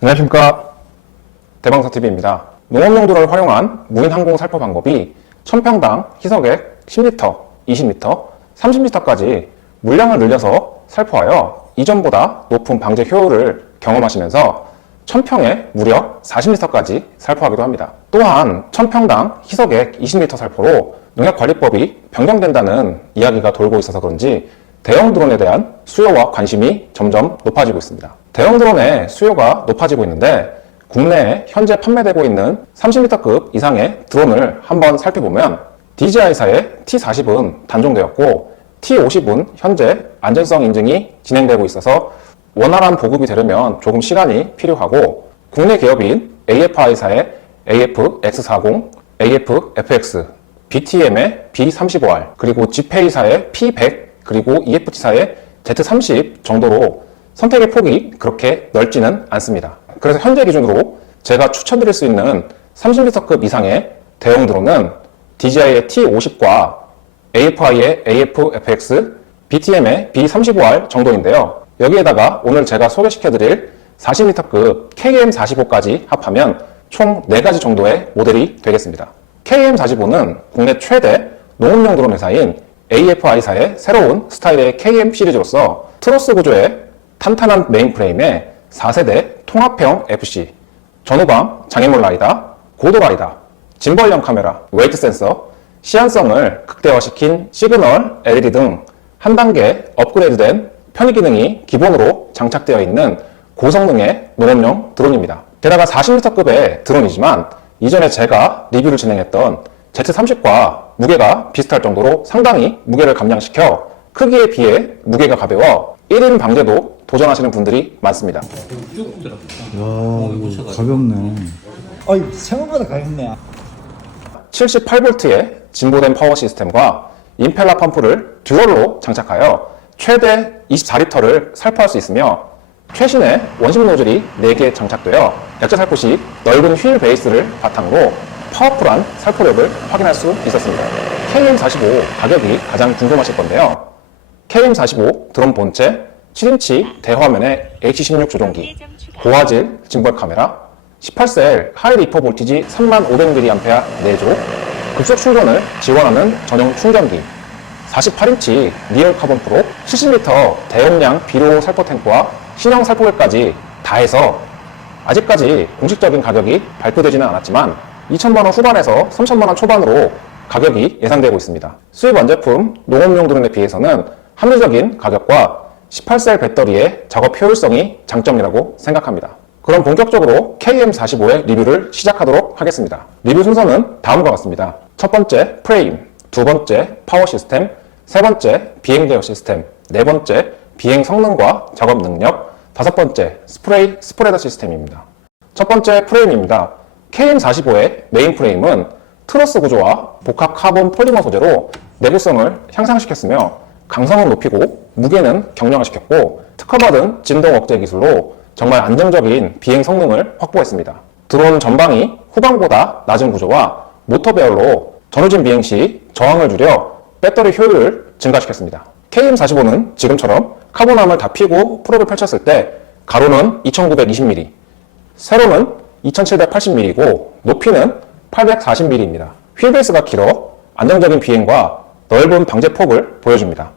안녕하십니까, 대방사TV입니다. 농업용도를 활용한 무인 항공 살포 방법이 천평당 희석액 10리터, 20리터, 30리터까지 물량을 늘려서 살포하여 이전보다 높은 방제 효율을 경험하시면서 천평에 무려 40리터까지 살포하기도 합니다. 또한 천평당 희석액 20리터 살포로 농약관리법이 변경된다는 이야기가 돌고 있어서 그런지 대형 드론에 대한 수요와 관심이 점점 높아지고 있습니다. 대형 드론의 수요가 높아지고 있는데 국내에 현재 판매되고 있는 30m급 이상의 드론을 한번 살펴보면 DJI사의 T40은 단종되었고 T50은 현재 안전성 인증이 진행되고 있어서 원활한 보급이 되려면 조금 시간이 필요하고, 국내 기업인 AFI사의 AF-X40, AF-FX, BTM의 B35R, 그리고 GPA사의 P100, 그리고 EFT사의 Z30 정도로 선택의 폭이 그렇게 넓지는 않습니다. 그래서 현재 기준으로 제가 추천드릴 수 있는 30리터급 이상의 대형 드론은 DJI의 T50과 AFI의 AF-FX, BTM의 B35R 정도인데요. 여기에다가 오늘 제가 소개시켜드릴 40리터급 KM45까지 합하면 총 4가지 정도의 모델이 되겠습니다. KM45는 국내 최대 농업용 드론 회사인 AFI사의 새로운 스타일의 KM 시리즈로서 트러스 구조의 탄탄한 메인프레임에 4세대 통합형 FC, 전후방 장애물 라이다, 고도 라이다, 짐벌형 카메라, 웨이트 센서, 시안성을 극대화시킨 시그널 LED 등 한 단계 업그레이드된 편의 기능이 기본으로 장착되어 있는 고성능의 농업용 드론입니다. 게다가 40m급의 드론이지만 이전에 제가 리뷰를 진행했던 Z30과 무게가 비슷할 정도로 상당히 무게를 감량시켜 크기에 비해 무게가 가벼워 1인 방제도 도전하시는 분들이 많습니다. 이야, 가볍네. 생각보다 가볍네. 78V의 진보된 파워 시스템과 임펠러 펌프를 듀얼로 장착하여 최대 24리터를 살포할 수 있으며 최신의 원심 노즐이 4개 장착되어 약재 살포 시 넓은 휠 베이스를 바탕으로 파워풀한 살포력을 확인할 수 있었습니다. KM45 가격이 가장 궁금하실 건데요. KM45 드론 본체 7인치 대화면의 H16 조종기, 고화질 짐벌 카메라, 18셀 하이 리퍼 볼티지 3500mAh 4조, 급속 충전을 지원하는 전용 충전기, 48인치 리얼 카본 프로, 70리터 대용량 비료 살포 탱크와 신형 살포기까지 다 해서 아직까지 공식적인 가격이 발표되지는 않았지만 2천만원 후반에서 3천만원 초반으로 가격이 예상되고 있습니다. 수입 완제품 농업용 드론에 비해서는 합리적인 가격과 18셀 배터리의 작업 효율성이 장점이라고 생각합니다. 그럼 본격적으로 KM45의 리뷰를 시작하도록 하겠습니다. 리뷰 순서는 다음과 같습니다. 첫 번째 프레임, 두 번째 파워 시스템, 세 번째 비행 제어 시스템, 네 번째 비행 성능과 작업 능력, 다섯 번째 스프레더 시스템입니다. 첫 번째 프레임입니다. KM45의 메인 프레임은 트러스 구조와 복합 카본 폴리머 소재로 내구성을 향상시켰으며 강성은 높이고 무게는 경량화시켰고 특허받은 진동 억제 기술로 정말 안정적인 비행 성능을 확보했습니다. 드론 전방이 후방보다 낮은 구조와 모터 배열로 전후진 비행 시 저항을 줄여 배터리 효율을 증가시켰습니다. KM45는 지금처럼 카본암을 다 피고 프롭을 펼쳤을 때 가로는 2920mm, 세로는 2780mm이고 높이는 840mm입니다. 휠베이스가 길어 안정적인 비행과 넓은 방제폭을 보여줍니다.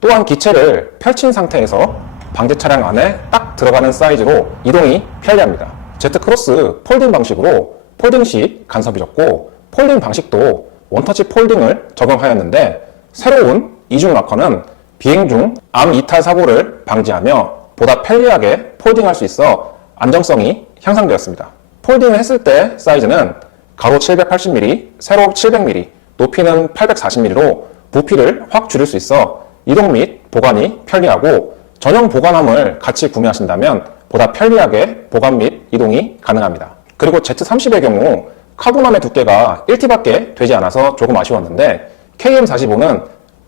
또한 기체를 펼친 상태에서 방제 차량 안에 딱 들어가는 사이즈로 이동이 편리합니다. Z크로스 폴딩 방식으로 폴딩 시 간섭이 적고 폴딩 방식도 원터치 폴딩을 적용하였는데 새로운 이중 락커는 비행 중 암 이탈 사고를 방지하며 보다 편리하게 폴딩할 수 있어 안정성이 향상되었습니다. 폴딩을 했을 때 사이즈는 가로 780mm, 세로 700mm, 높이는 840mm로 부피를 확 줄일 수 있어 이동 및 보관이 편리하고 전용 보관함을 같이 구매하신다면 보다 편리하게 보관 및 이동이 가능합니다. 그리고 Z30의 경우 카본함의 두께가 1T밖에 되지 않아서 조금 아쉬웠는데 KM45는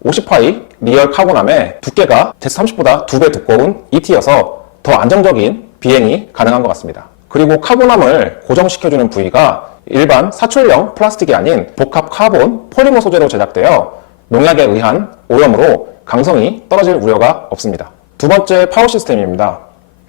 50파이 리얼 카본함의 두께가 Z30보다 2배 두꺼운 2T여서 더 안정적인 비행이 가능한 것 같습니다. 그리고 카본함을 고정시켜주는 부위가 일반 사출형 플라스틱이 아닌 복합 카본 폴리머 소재로 제작되어 농약에 의한 오염으로 강성이 떨어질 우려가 없습니다. 두 번째 파워 시스템입니다.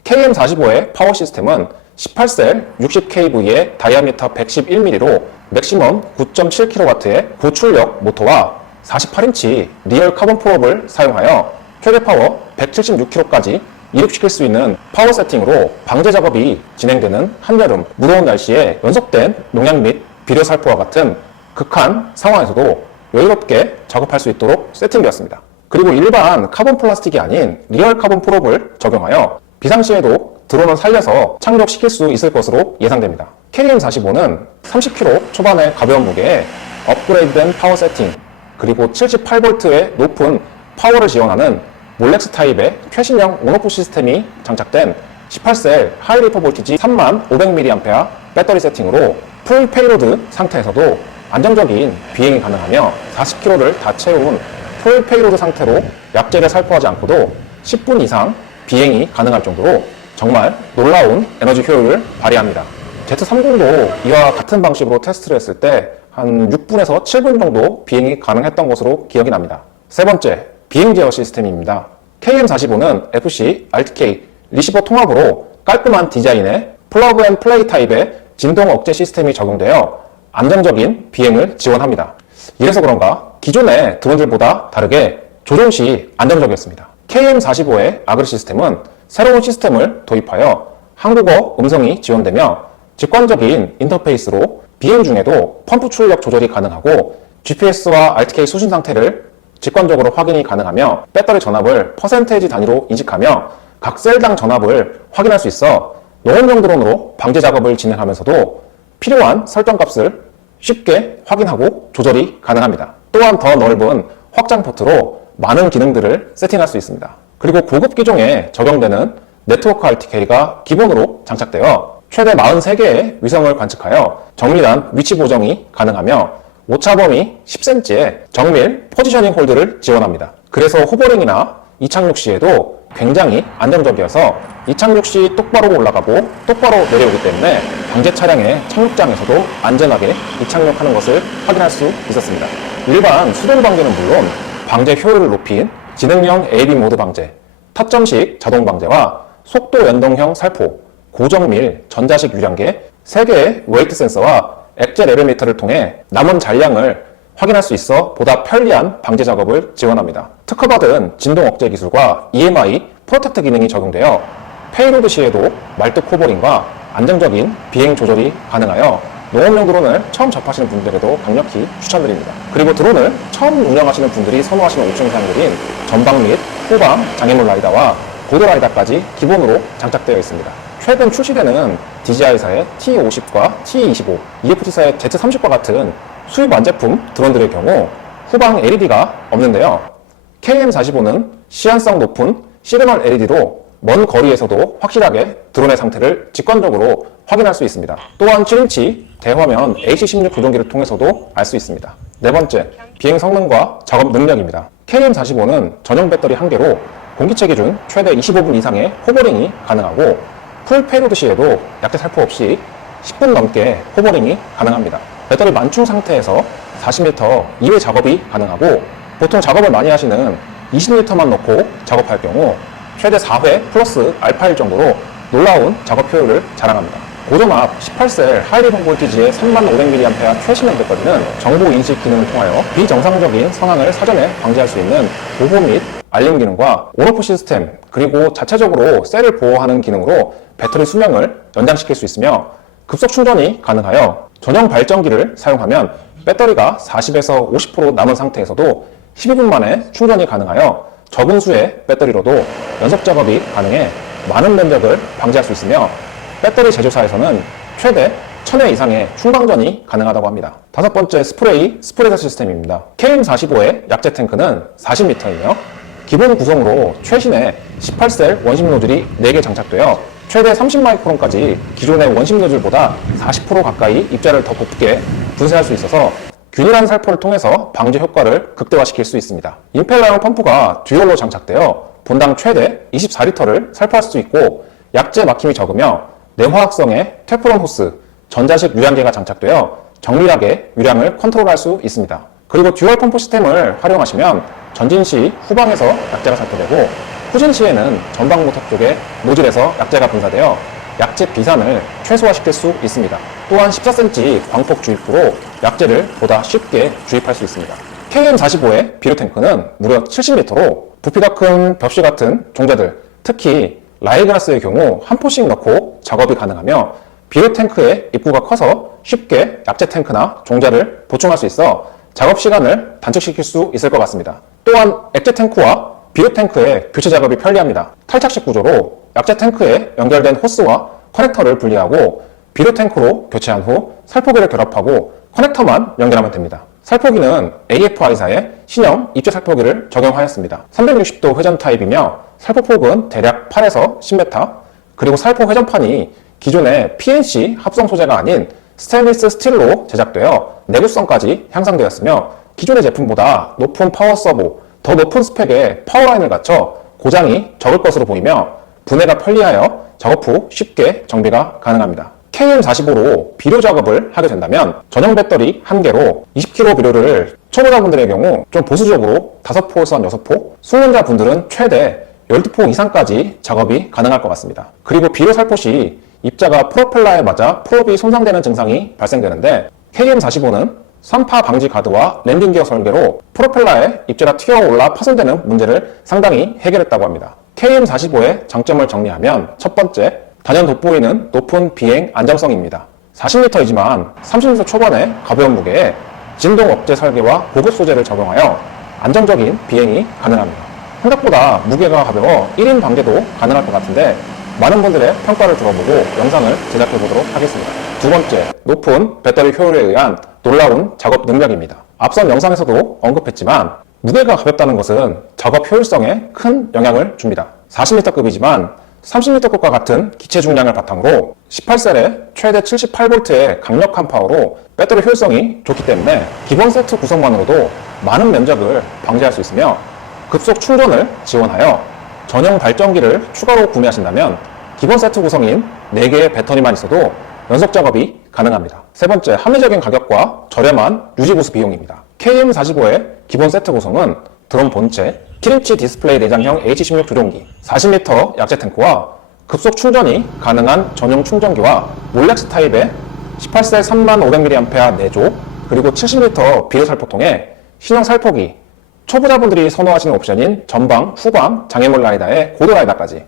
KM45의 파워 시스템은 18셀 60kV의 다이아미터 111mm로 맥시멈 9.7kW의 고출력 모터와 48인치 리얼 카본 프롭을 사용하여 최대 파워 176kg까지 이륙시킬 수 있는 파워 세팅으로 방제 작업이 진행되는 한여름 무더운 날씨에 연속된 농약 및 비료 살포와 같은 극한 상황에서도 여유롭게 작업할 수 있도록 세팅되었습니다. 그리고 일반 카본 플라스틱이 아닌 리얼 카본 프롭을 적용하여 비상시에도 드론을 살려서 착륙시킬 수 있을 것으로 예상됩니다. KM45는 30kg 초반의 가벼운 무게에 업그레이드된 파워 세팅, 그리고 78V의 높은 파워를 지원하는 몰렉스 타입의 최신형 온오프 시스템이 장착된 18셀 하이리퍼 볼티지 3500mAh 배터리 세팅으로 풀 페이로드 상태에서도 안정적인 비행이 가능하며 40km를 다 채운 풀 페이로드 상태로 약제를 살포하지 않고도 10분 이상 비행이 가능할 정도로 정말 놀라운 에너지 효율을 발휘합니다. Z30도 이와 같은 방식으로 테스트를 했을 때 한 6분에서 7분 정도 비행이 가능했던 것으로 기억이 납니다. 세 번째, 비행 제어 시스템입니다. KM45는 FC, RTK, 리시버 통합으로 깔끔한 디자인의 플러그 앤 플레이 타입의 진동 억제 시스템이 적용되어 안정적인 비행을 지원합니다. 이래서 그런가 기존의 드론들보다 다르게 조종 시 안정적이었습니다. KM45의 아그리 시스템은 새로운 시스템을 도입하여 한국어 음성이 지원되며 직관적인 인터페이스로 비행 중에도 펌프 출력 조절이 가능하고 GPS와 RTK 수신 상태를 직관적으로 확인이 가능하며 배터리 전압을 퍼센테이지 단위로 인식하며 각 셀당 전압을 확인할 수 있어 농업용 드론으로 방제 작업을 진행하면서도 필요한 설정 값을 쉽게 확인하고 조절이 가능합니다. 또한 더 넓은 확장 포트로 많은 기능들을 세팅할 수 있습니다. 그리고 고급 기종에 적용되는 네트워크 RTK가 기본으로 장착되어 최대 43개의 위성을 관측하여 정밀한 위치 보정이 가능하며 오차 범위 10cm의 정밀 포지셔닝 홀드를 지원합니다. 그래서 호버링이나 이착륙 시에도 굉장히 안정적이어서 이착륙 시 똑바로 올라가고 똑바로 내려오기 때문에 방제 차량의 착륙장에서도 안전하게 이착륙하는 것을 확인할 수 있었습니다. 일반 수동 방제는 물론 방제 효율을 높인 지능형 AB 모드 방제, 타점식 자동 방제와 속도 연동형 살포, 고정밀 전자식 유량계, 3개의 웨이트 센서와 액제 레벨미터를 통해 남은 잔량을 확인할 수 있어 보다 편리한 방제 작업을 지원합니다. 특허받은 진동 억제 기술과 EMI 프로텍트 기능이 적용되어 페이로드 시에도 말뚝 호버링과 안정적인 비행 조절이 가능하여 농업용 드론을 처음 접하시는 분들에게도 강력히 추천드립니다. 그리고 드론을 처음 운영하시는 분들이 선호하시는 옵션 사양들인 전방 및 후방 장애물 라이다와 보도 라이다까지 기본으로 장착되어 있습니다. 최근 출시되는 DJI사의 T50과 T25, EFT사의 Z30과 같은 수입 완제품 드론들의 경우 후방 LED가 없는데요. KM45는 시안성 높은 시그널 LED로 먼 거리에서도 확실하게 드론의 상태를 직관적으로 확인할 수 있습니다. 또한 7인치 대화면 AC16 조종기를 통해서도 알 수 있습니다. 네 번째, 비행 성능과 작업 능력입니다. KM45는 전용 배터리 1개로 공기체 기준 최대 25분 이상의 호버링이 가능하고 풀 페이로드 시에도 약제 살포 없이 10분 넘게 호버링이 가능합니다. 배터리 만충 상태에서 40m 이외 작업이 가능하고 보통 작업을 많이 하시는 20L만 넣고 작업할 경우 최대 4회 플러스 알파1 정도로 놀라운 작업 효율을 자랑합니다. 고전압 18셀 하이리퍼 볼티지의 3500mAh 최신형 배터리는 정보 인식 기능을 통하여 비정상적인 상황을 사전에 방지할 수 있는 보호 및 알림 기능과 온오프 시스템, 그리고 자체적으로 셀을 보호하는 기능으로 배터리 수명을 연장시킬 수 있으며 급속 충전이 가능하여 전용 발전기를 사용하면 배터리가 40에서 50% 남은 상태에서도 12분 만에 충전이 가능하여 적은 수의 배터리로도 연속 작업이 가능해 많은 면적을 방지할 수 있으며 배터리 제조사에서는 최대 1000회 이상의 충방전이 가능하다고 합니다. 다섯 번째, 스프레더 시스템입니다. KM45의 약제 탱크는 40m이며 기본 구성으로 최신의 18셀 원심 노즐이 4개 장착되어 최대 30마이크론까지 기존의 원심 노즐보다 40% 가까이 입자를 더 곱게 분쇄할 수 있어서 균일한 살포를 통해서 방제 효과를 극대화시킬 수 있습니다. 임펠러형 펌프가 듀얼로 장착되어 분당 최대 24리터를 살포할 수 있고 약제 막힘이 적으며 내화학성의 테프론 호스, 전자식 유량계가 장착되어 정밀하게 유량을 컨트롤할 수 있습니다. 그리고 듀얼 펌프 시스템을 활용하시면 전진 시 후방에서 약제가 살포되고 후진 시에는 전방 모터 쪽의 노즐에서 약제가 분사되어 약재 비산을 최소화시킬 수 있습니다. 또한 14cm 광폭 주입구로 약재를 보다 쉽게 주입할 수 있습니다. KM45의 비료 탱크는 무려 70L로 부피가 큰 벽시 같은 종자들, 특히 라이그라스의 경우 한 포씩 넣고 작업이 가능하며 비료 탱크의 입구가 커서 쉽게 약재 탱크나 종자를 보충할 수 있어 작업 시간을 단축시킬 수 있을 것 같습니다. 또한 액재 탱크와 비료 탱크의 교체 작업이 편리합니다. 탈착식 구조로 약재 탱크에 연결된 호스와 커넥터를 분리하고 비료 탱크로 교체한 후 살포기를 결합하고 커넥터만 연결하면 됩니다. 살포기는 AFI사의 신형 입재 살포기를 적용하였습니다. 360도 회전 타입이며 살포폭은 대략 8에서 10m, 그리고 살포 회전판이 기존의 PNC 합성 소재가 아닌 스테인리스 스틸로 제작되어 내구성까지 향상되었으며 기존의 제품보다 높은 파워 서보, 더 높은 스펙의 파워라인을 갖춰 고장이 적을 것으로 보이며 분해가 편리하여 작업 후 쉽게 정비가 가능합니다. KM45로 비료 작업을 하게 된다면 전용 배터리 1개로 20kg 비료를 초보자분들의 경우 좀 보수적으로 5포에서 6포, 숙련자분들은 최대 12포 이상까지 작업이 가능할 것 같습니다. 그리고 비료 살포 시 입자가 프로펠러에 맞아 프롭이 손상되는 증상이 발생되는데 KM45는 산파 방지 가드와 랜딩 기어 설계로 프로펠러에 입자가 튀어올라 파손되는 문제를 상당히 해결했다고 합니다. KM45의 장점을 정리하면 첫 번째, 단연 돋보이는 높은 비행 안정성입니다. 40m이지만 30m 초반의 가벼운 무게에 진동 억제 설계와 고급 소재를 적용하여 안정적인 비행이 가능합니다. 생각보다 무게가 가벼워 1인 방제도 가능할 것 같은데 많은 분들의 평가를 들어보고 영상을 제작해 보도록 하겠습니다. 두 번째, 높은 배터리 효율에 의한 놀라운 작업 능력입니다. 앞선 영상에서도 언급했지만 무게가 가볍다는 것은 작업 효율성에 큰 영향을 줍니다. 40m급이지만 30m급과 같은 기체 중량을 바탕으로 18셀에 최대 78V의 강력한 파워로 배터리 효율성이 좋기 때문에 기본 세트 구성만으로도 많은 면적을 방지할 수 있으며 급속 충전을 지원하여 전용 발전기를 추가로 구매하신다면 기본 세트 구성인 4개의 배터리만 있어도 연속 작업이 가능합니다. 세 번째, 합리적인 가격과 저렴한 유지보수 비용입니다. KM45의 기본 세트 구성은 드럼 본체, 7인치 디스플레이 내장형 H16 조종기, 40m 약재 탱크와 급속 충전이 가능한 전용 충전기와 몰렉스 타입의 18셀 3500mAh 4조, 그리고 70L 비료 살포통에 신형 살포기, 초보자분들이 선호하시는 옵션인 전방, 후방, 장애물 라이다에 고도 라이다까지,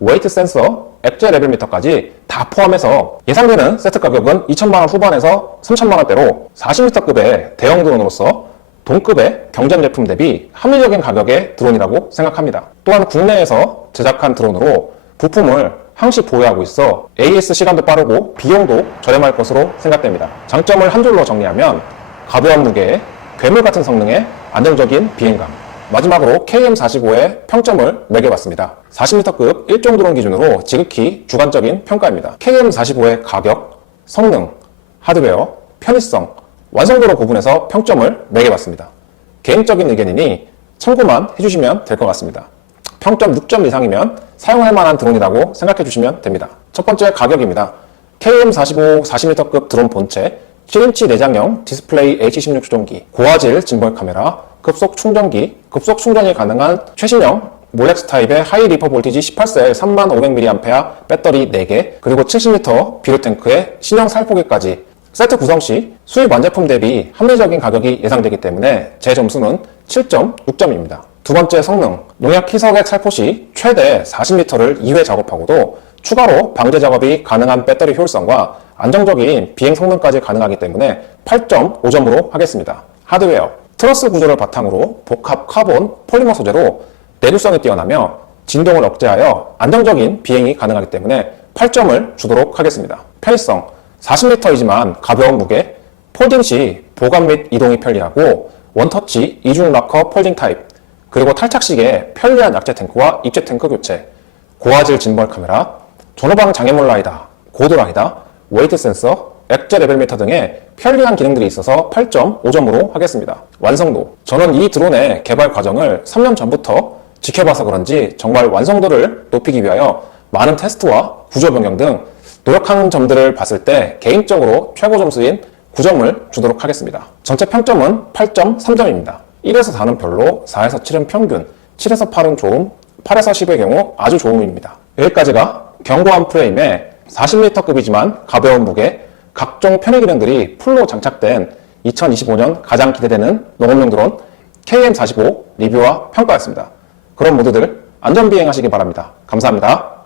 웨이트 센서, 액재 레벨 미터까지 다 포함해서 예상되는 세트 가격은 2천만원 후반에서 3천만원대로 40m급의 대형 드론으로서 동급의 경쟁 제품 대비 합리적인 가격의 드론이라고 생각합니다. 또한 국내에서 제작한 드론으로 부품을 항시 보유하고 있어 AS 시간도 빠르고 비용도 저렴할 것으로 생각됩니다. 장점을 한 줄로 정리하면 가벼운 무게에 괴물 같은 성능의 안정적인 비행감. 마지막으로 KM45의 평점을 매겨봤습니다. 40m급 1종 드론 기준으로 지극히 주관적인 평가입니다. KM45의 가격, 성능, 하드웨어, 편의성, 완성도로 구분해서 평점을 매겨봤습니다. 개인적인 의견이니 참고만 해주시면 될 것 같습니다. 평점 6점 이상이면 사용할 만한 드론이라고 생각해 주시면 됩니다. 첫 번째, 가격입니다. KM45 40m급 드론 본체, 7인치 내장형 디스플레이 H16 조종기, 고화질 짐벌 카메라, 급속 충전기, 급속 충전이 가능한 최신형 몰렉스 타입의 하이 리퍼 볼티지 18셀 3500mAh 배터리 4개, 그리고 70L 비료 탱크의 신형 살포기까지 세트 구성 시 수입 완제품 대비 합리적인 가격이 예상되기 때문에 제 점수는 7.6점입니다. 두 번째, 성능. 농약 희석액 살포 시 최대 40m를 2회 작업하고도 추가로 방제 작업이 가능한 배터리 효율성과 안정적인 비행 성능까지 가능하기 때문에 8.5점으로 하겠습니다. 하드웨어. 트러스 구조를 바탕으로 복합 카본 폴리머 소재로 내구성이 뛰어나며 진동을 억제하여 안정적인 비행이 가능하기 때문에 8점을 주도록 하겠습니다. 편의성. 40m이지만 가벼운 무게, 폴딩 시 보관 및 이동이 편리하고 원터치 이중 락커 폴딩 타입, 그리고 탈착식에 편리한 약재 탱크와 입재 탱크 교체, 고화질 짐벌 카메라, 전후방 장애물 라이다, 고도 라이다, 웨이트 센서, 액재 레벨 미터 등의 편리한 기능들이 있어서 8.5점으로 하겠습니다. 완성도. 저는 이 드론의 개발 과정을 3년 전부터 지켜봐서 그런지 정말 완성도를 높이기 위하여 많은 테스트와 구조 변경 등 노력한 점들을 봤을 때 개인적으로 최고 점수인 9점을 주도록 하겠습니다. 전체 평점은 8.3점입니다. 1에서 4는 별로, 4에서 7은 평균, 7에서 8은 좋음, 8에서 10의 경우 아주 좋음입니다. 여기까지가 견고한 프레임에 40m급이지만 가벼운 무게, 각종 편의 기능들이 풀로 장착된 2025년 가장 기대되는 농업용 드론 KM45 리뷰와 평가였습니다. 그런 모두들 안전비행하시기 바랍니다. 감사합니다.